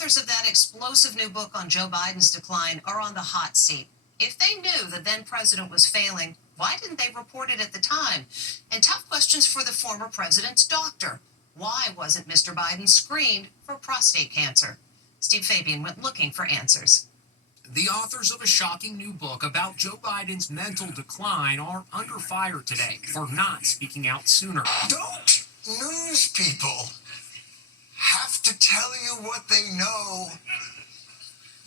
authors of that explosive new book on Joe Biden's decline are on the hot seat. If they knew the then president was failing, why didn't they report it at the time? And tough questions for the former president's doctor. Why wasn't Mr. Biden screened for prostate cancer? Steve Fabian went looking for answers. The authors of a shocking new book about Joe Biden's mental decline are under fire today for not speaking out sooner. Don't news people have to tell you what they know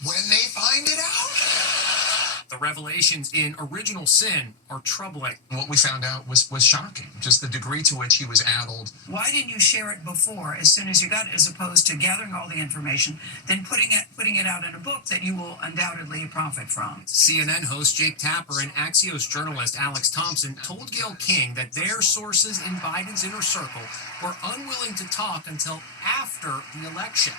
when they find it out? The revelations in Original Sin are troubling. What we found out was shocking, just the degree to which he was addled. Why didn't you share it before, as soon as you got it, as opposed to gathering all the information, then putting it out in a book that you will undoubtedly profit from? CNN host Jake Tapper and Axios journalist Alex Thompson told Gayle King that their sources in Biden's inner circle were unwilling to talk until after the election.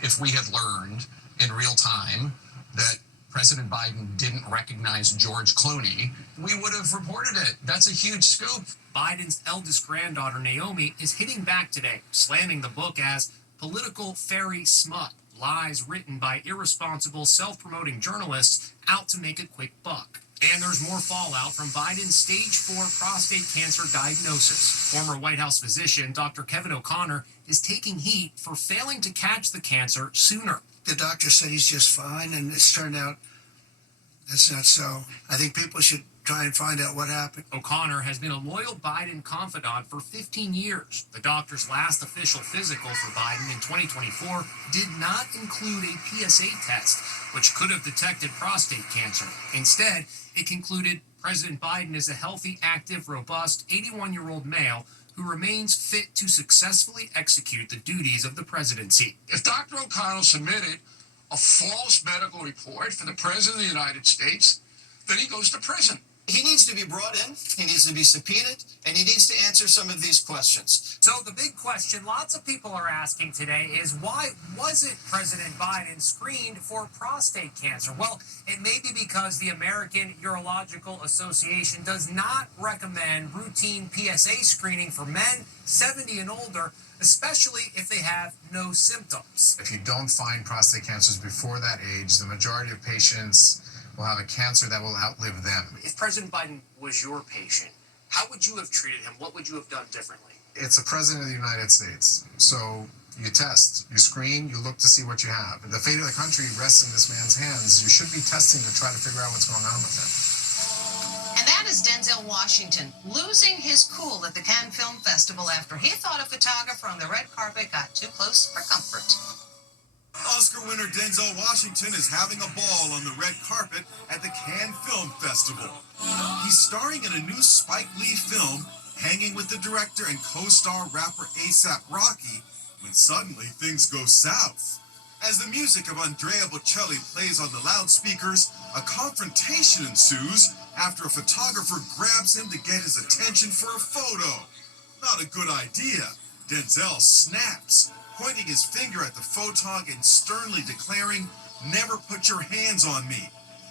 If we had learned in real time that President Biden didn't recognize George Clooney, we would have reported it. That's a huge scoop. Biden's eldest granddaughter, Naomi, is hitting back today, slamming the book as political fairy smut, lies written by irresponsible, self-promoting journalists out to make a quick buck. And there's more fallout from Biden's stage 4 prostate cancer diagnosis. Former White House physician Dr. Kevin O'Connor is taking heat for failing to catch the cancer sooner. The doctor said he's just fine, and it's turned out that's not so. I think people should try and find out what happened. O'Connor has been a loyal Biden confidant for 15 years. The doctor's last official physical for Biden in 2024 did not include a PSA test, which could have detected prostate cancer. Instead, it concluded President Biden is a healthy, active, robust 81-year-old male who remains fit to successfully execute the duties of the presidency. If Dr. O'Connell submitted a false medical report for the President of the United States, then he goes to prison. He needs to be brought in, he needs to be subpoenaed, and he needs to answer some of these questions. So the big question lots of people are asking today is, why wasn't President Biden screened for prostate cancer? Well, it may be because the American Urological Association does not recommend routine PSA screening for men 70 and older, especially if they have no symptoms. If you don't find prostate cancers before that age, the majority of patients will have a cancer that will outlive them. If President Biden was your patient, how would you have treated him? What would you have done differently? It's the president of the United States. So you test, you screen, you look to see what you have. The fate of the country rests in this man's hands. You should be testing to try to figure out what's going on with him. And that is Denzel Washington losing his cool at the Cannes Film Festival after he thought a photographer on the red carpet got too close for comfort. Oscar winner Denzel Washington is having a ball on the red carpet at the Cannes Film Festival. He's starring in a new Spike Lee film, hanging with the director and co-star rapper A$AP Rocky, when suddenly things go south. As the music of Andrea Bocelli plays on the loudspeakers, a confrontation ensues after a photographer grabs him to get his attention for a photo. Not a good idea. Denzel snaps, pointing his finger at the photog and sternly declaring, "Never put your hands on me."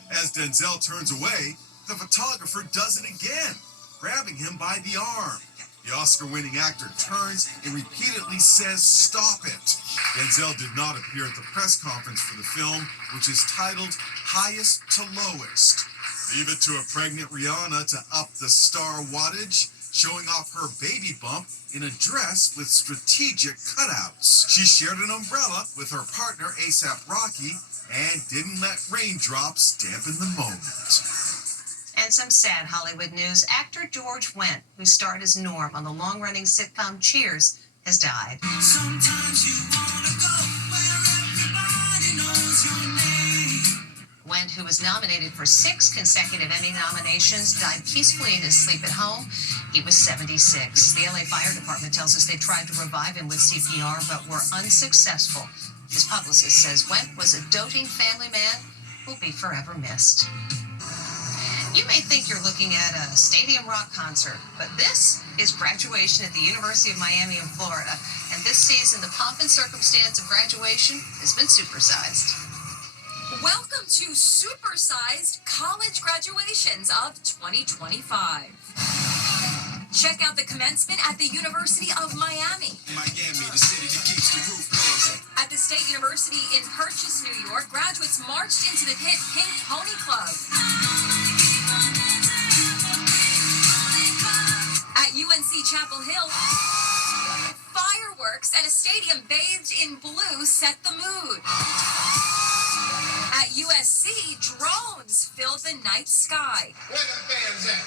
As Denzel turns away, the photographer does it again, grabbing him by the arm. The Oscar-winning actor turns and repeatedly says, "Stop it." Denzel did not appear at the press conference for the film, which is titled Highest to Lowest. Leave it to a pregnant Rihanna to up the star wattage, showing off her baby bump in a dress with strategic cutouts. She shared an umbrella with her partner A$AP Rocky and didn't let raindrops dampen the moment. And some sad Hollywood news. Actor George Wendt, who starred as Norm on the long-running sitcom Cheers, has died. Sometimes you wanna go where everybody knows your name. Wendt, who was nominated for 6 consecutive Emmy nominations, died peacefully in his sleep at home. He was 76. The LA Fire Department tells us they tried to revive him with CPR, but were unsuccessful. His publicist says Wendt was a doting family man who'll be forever missed. You may think you're looking at a Stadium Rock concert, but this is graduation at the University of Miami in Florida. And this season, the pomp and circumstance of graduation has been supersized. Welcome to Supersized College Graduations of 2025. Check out the commencement at the University of Miami. Miami, the city that keeps the roof blazing. At the State University in Purchase, New York, graduates marched into the hit Pink Pony Club. At UNC Chapel Hill, fireworks and a stadium bathed in blue set the mood. At USC, drones filled the night sky. Where the fans at?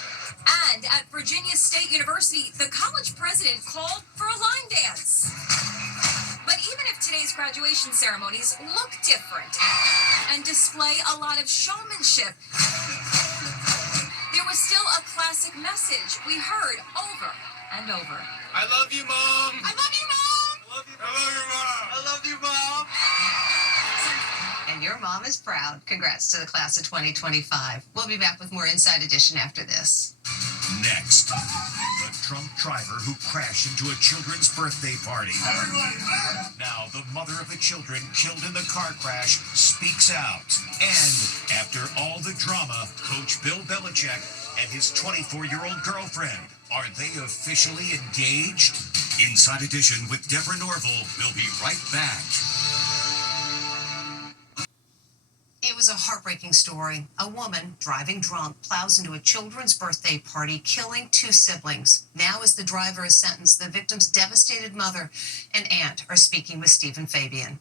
And at Virginia State University, the college president called for a line dance. But even if today's graduation ceremonies look different and display a lot of showmanship, there was still a classic message we heard over and over. I love you, Mom. I love you, Mom! I love you, Mom. I love you, Mom. And your mom is proud. Congrats to the class of 2025. We'll be back with more Inside Edition after this. Next, the drunk driver who crashed into a children's birthday party. Now, the mother of the children killed in the car crash speaks out. And after all the drama, Coach Bill Belichick and his 24-year-old girlfriend, are they officially engaged? Inside Edition with Deborah Norville will be right back. It was a heartbreaking story. A woman, driving drunk, plows into a children's birthday party, killing 2 siblings. Now, as the driver is sentenced, the victim's devastated mother and aunt are speaking with Stephen Fabian.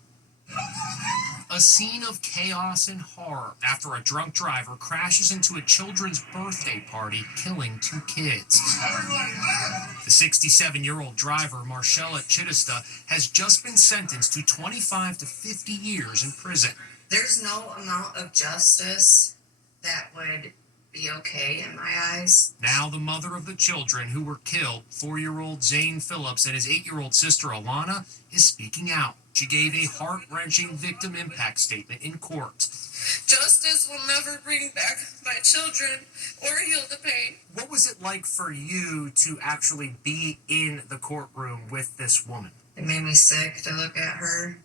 A scene of chaos and horror after a drunk driver crashes into a children's birthday party, killing 2 kids. The 67-year-old driver, Marcella Chitista, has just been sentenced to 25 to 50 years in prison. There's no amount of justice that would be okay in my eyes. Now the mother of the children who were killed, 4-year-old Zane Phillips and his 8-year-old sister Alana, is speaking out. She gave a heart-wrenching victim impact statement in court. Justice will never bring back my children or heal the pain. What was it like for you to actually be in the courtroom with this woman? It made me sick to look at her,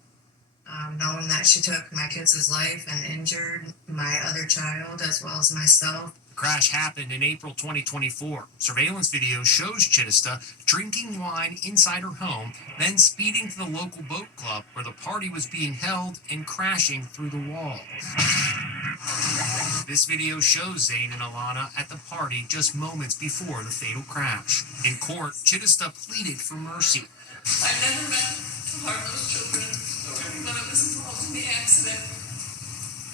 knowing that she took my kids' life and injured my other child as well as myself. The crash happened in April 2024. Surveillance video shows Chitista drinking wine inside her home, then speeding to the local boat club where the party was being held and crashing through the wall. This video shows Zane and Alana at the party just moments before the fatal crash. In court, Chitista pleaded for mercy. I never meant to harm those children. Everyone that was involved in the accident.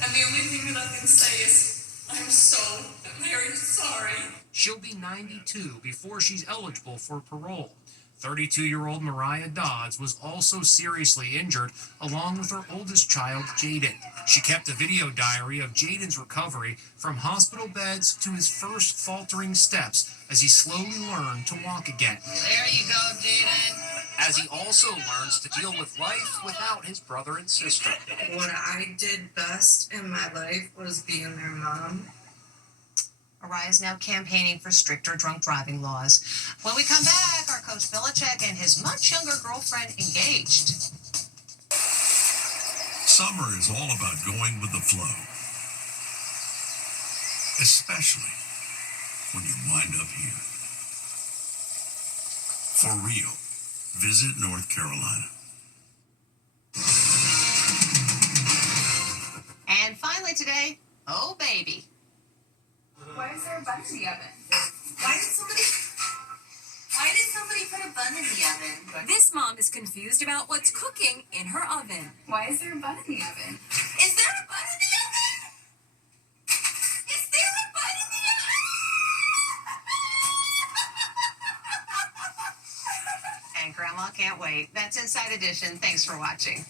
And the only thing that I can say is, I'm so very sorry. She'll be 92 before she's eligible for parole. 32-year-old Mariah Dodds was also seriously injured, along with her oldest child, Jaden. She kept a video diary of Jaden's recovery from hospital beds to his first faltering steps as he slowly learned to walk again. There you go, Jaden. As he also learns to deal with life without his brother and sister. What I did best in my life was being their mom. Mariah is now campaigning for stricter drunk driving laws. When we come back, our coach Belichick and his much younger girlfriend engaged. Summer is all about going with the flow. Especially when you wind up here. For real, visit North Carolina. And finally today, oh baby. Why is there a bun in the oven? Why did somebody put a bun in the oven? This mom is confused about what's cooking in her oven. Why is there a bun in the oven? Is there a bun in the oven? Is there a bun in the oven? And Grandma can't wait. That's Inside Edition. Thanks for watching.